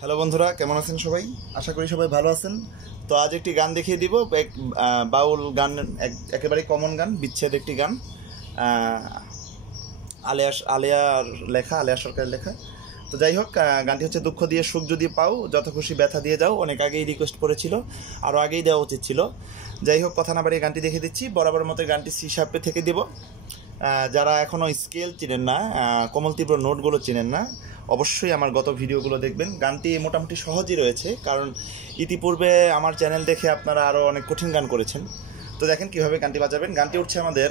Hello বন্ধুরা, কেমন আছেন সবাই? আশা করি সবাই ভালো আছেন। তো আজ একটি গান দেখিয়ে দিব, এক বাউল গান, একেবারে কমন গান, বিচ্ছেদ একটি গান, আলিয়ার লেখা, আলিয়া সরকারের লেখা। তো যাই হোক, গানটি হচ্ছে দুঃখ দিয়ে সুখ যদি পাও, যত খুশি ব্যথা দিয়ে যাও। অনেক আগেই রিকোয়েস্ট করেছিল, আরও আগেই দেওয়া উচিত ছিল। যাই হোক, কথা না বাড়িয়ে গানটি দেখে দিচ্ছি। বরাবর মতো গানটি সি শার্পে থেকে দিব। যারা এখনও স্কেল চিনেন না, কোমল তীব্র নোটগুলো চিনেন না, অবশ্যই আমার গত ভিডিওগুলো দেখবেন। গানটি মোটামুটি সহজই রয়েছে, কারণ ইতিপূর্বে আমার চ্যানেল দেখে আপনারা আরও অনেক কঠিন গান করেছেন। তো দেখেন কিভাবে গানটি বাজাবেন। গানটি উঠছে আমাদের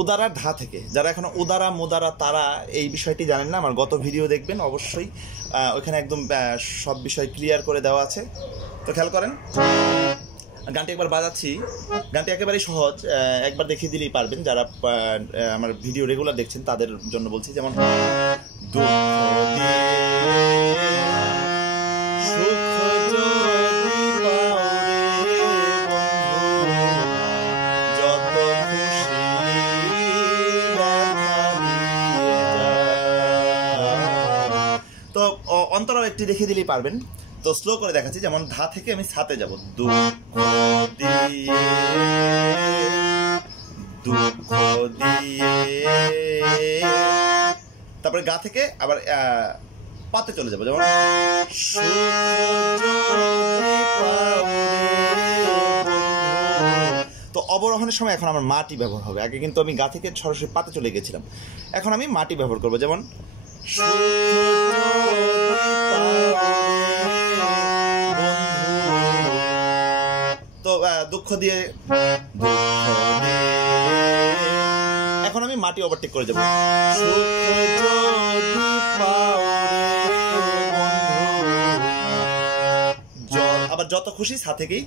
উদারার ধা থেকে। যারা এখনো উদারা মুদারা তারা এই বিষয়টি জানেন না, আমার গত ভিডিও দেখবেন অবশ্যই, ওইখানে একদম সব বিষয় ক্লিয়ার করে দেওয়া আছে। তো খেয়াল করেন, গানটি একবার বাজাচ্ছি। গানটি একেবারেই সহজ, একবার দেখিয়ে দিলেই পারবেন। যারা আমার ভিডিও রেগুলার দেখছেন তাদের জন্য বলছি। যেমন তো অন্তরাও একটি দেখিয়ে দিলেই পারবেন। তো স্লো করে দেখাচ্ছি। যেমন ধা থেকে আমি সাতে যাব, দুঃখ দিয়ে, তারপরে গা থেকে আবার পাতে চলে যাবো। যেমন তো অবরোহণের সময় এখন আমার মাটি ব্যবহার হবে। আগে কিন্তু আমি গা থেকে সরাসরি পাতে চলে গেছিলাম, এখন আমি মাটি ব্যবহার করবো। যেমন তো দুঃখ দিয়ে, এখন আমি মাটি ওভারটেক করে যাবো। আবার যত খুশি সা থেকেই।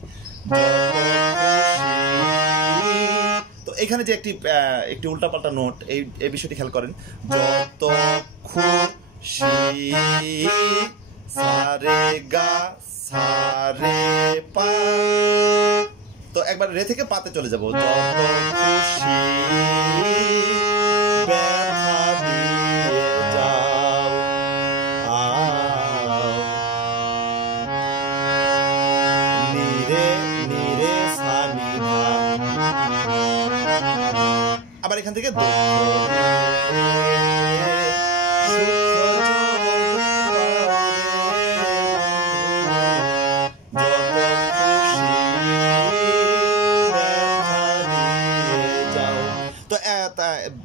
তো এখানে যে একটি উল্টাপাল্টা নোট, এই বিষয়টি খেয়াল করেন। যত খুশি সারে গা সারে পা। তো একবার রে থেকে পাতে চলে যাবো। যত খুশি ব্যথা দিয়ে যাও, নিরে নিরে সা নি ধা। আবার এখান থেকে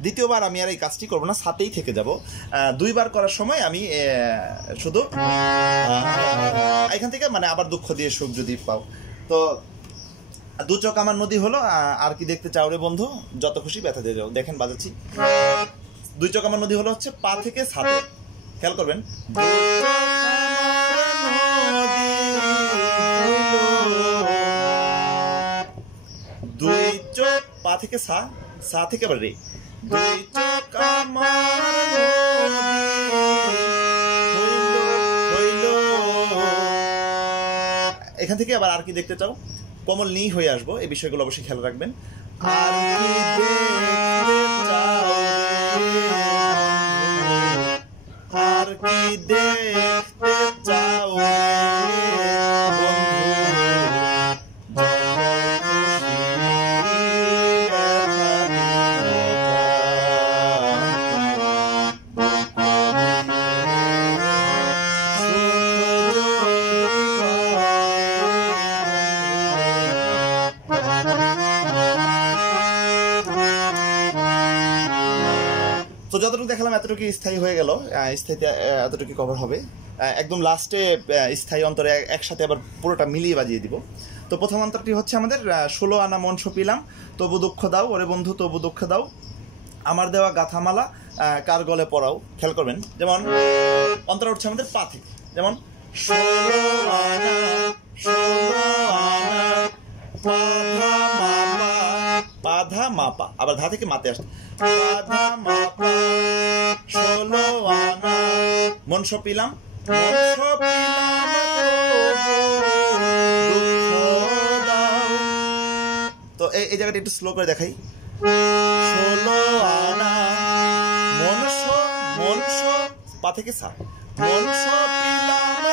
দ্বিতীয়বার আমি আর এই কাজটি করবো না, সাথেই থেকে যাব। দুইবার করার সময় আমি শুধু এখান থেকে মানে আবার দুঃখ দিয়ে সুখ যদি পাও। তো দু চোখ আমার নদী হলো, আর কি দেখতে চাও রে বন্ধু, যত খুশি ব্যথা দিয়ে যাও। দেখেন বাজাচ্ছি। দুই চোখ আমার নদী হলো হচ্ছে পা থেকে সাথে। খেয়াল করবেন, দুই চোখ পা থেকে সা, সা থেকে আবার রে। দুই চোখ আমার হইল। এখান থেকে আবার আর কি দেখতে চাও, কোমল নি হয়ে আসবো। এই বিষয়গুলো অবশ্যই খেয়াল রাখবেন। আর কি দেখতে চাও, আর কি দেখতে চাও তো যতটুকু দেখালাম এতটুকু স্থায়ী হয়ে গেল, স্থায়ীতে এতটুকু কভার হবে। একদম লাস্টে স্থায়ী অন্তরে একসাথে আবার পুরোটা মিলিয়ে বাজিয়ে দিব। তো প্রথম অন্তরটি হচ্ছে আমাদের 16 আনা মন সপিলাম, তবু দুঃখ দাও ওরে বন্ধু, তবু দুঃখ দাও, আমার দেওয়া গাথামালা কার গলে পড়াও। খেয়াল করবেন, যেমন অন্তর উঠছে আমাদের পা থেকে। যেমন 16 আনা পাধা মাপা, আবার ধা থেকে মাতে আসছে, পাধা মাপা 16 আনা মন সপিলাম, তো এই জায়গাটা একটু স্লো করে দেখাই। 16 আনা মনস পা থেকে সা, মন সপিলাম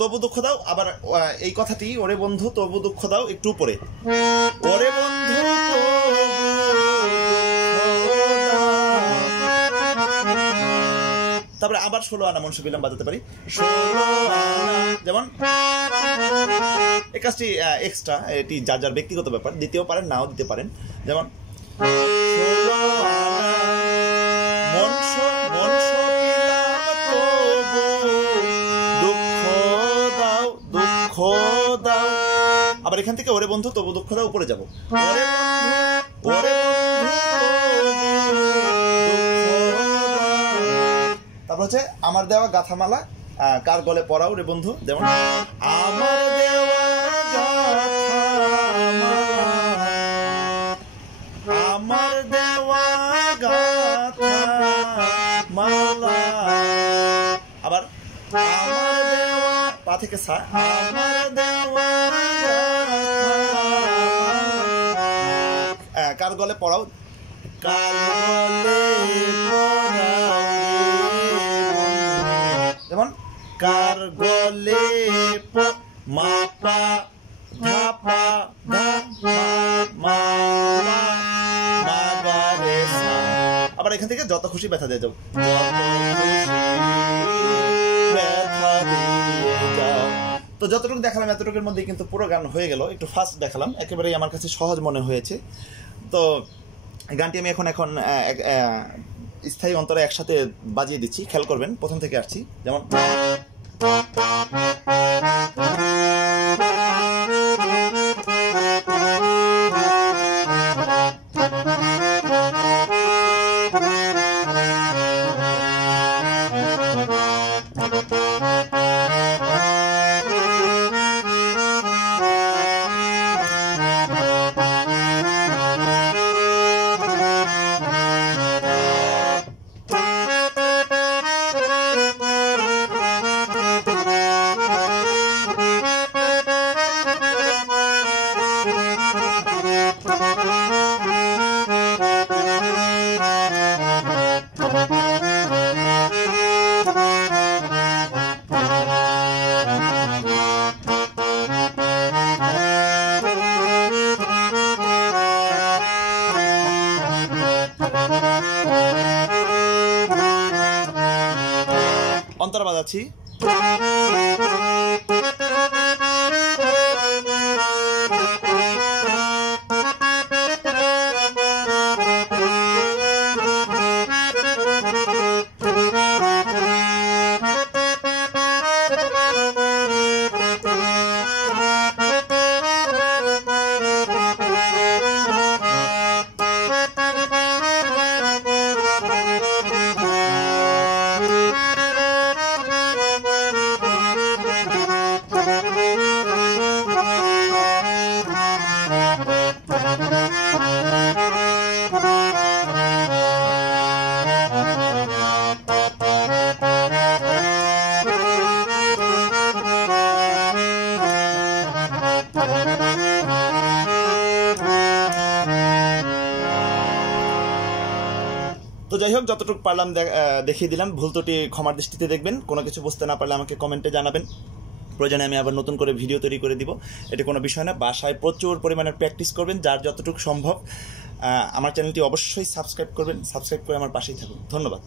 তবু দুঃখ দাও। আবার এই কথাটি ওরে বন্ধু তবু দুঃখ দাও একটু উপরে, ওরে বন্ধু তারপরে আবার 16 আনা মন সপিলাম বাজাতে পারি, 16 আনা। যেমন এই কাজটি এক্সট্রা, এটি যার যার ব্যক্তিগত ব্যাপার, দিতেও পারেন নাও দিতে পারেন। যেমন 16 আনা মন সপিলাম তবু দুঃখ দাও, দুঃখ দাও। আবার এখান থেকে ওরে বন্ধু তবু দুঃখ দাও উপরে যাবো, ওরে বন্ধু, ওরে তারপর হচ্ছে আমার দেওয়া গাথামালা কার গলে পরাও রে বন্ধু। যেমন আমার দেওয়া গাথামালা, আমার দেওয়া গাথামালা। আবার আমার দেওয়া পা থেকে সা, আমার দেওয়া কার গলে পড়াও, কার গলে পড়াও। যেমন কার গলে মা পা ধা পা ধা মা মা গা রে সা। আবার এখান থেকে যত খুশি ব্যথা দিয়ে যাও, তো যতটুকু দেখালাম এতটুকুর মধ্যে কিন্তু পুরো গান হয়ে গেল। একটু ফাস্ট দেখালাম, একেবারেই আমার কাছে সহজ মনে হয়েছে। তো গানটি আমি এখন স্থায়ী অন্তরে একসাথে বাজিয়ে দিচ্ছি, খেয়াল করবেন। প্রথম থেকে আসছি, যেমন অন্তরা বাজাচ্ছি। তো যাই হোক, যতটুকু পারলাম দেখিয়ে দিলাম। ভুল ত্রুটি ক্ষমার দৃষ্টিতে দেখবেন। কোনো কিছু বুঝতে না পারলে আমাকে কমেন্টে জানাবেন, প্রয়োজনে আমি আবার নতুন করে ভিডিও তৈরি করে দিব। এটি কোনো বিষয় না। বাসায় প্রচুর পরিমাণে প্র্যাকটিস করবেন, যার যতটুকু সম্ভব। আমার চ্যানেলটি অবশ্যই সাবস্ক্রাইব করবেন, সাবস্ক্রাইব করে আমার পাশেই থাকুন। ধন্যবাদ।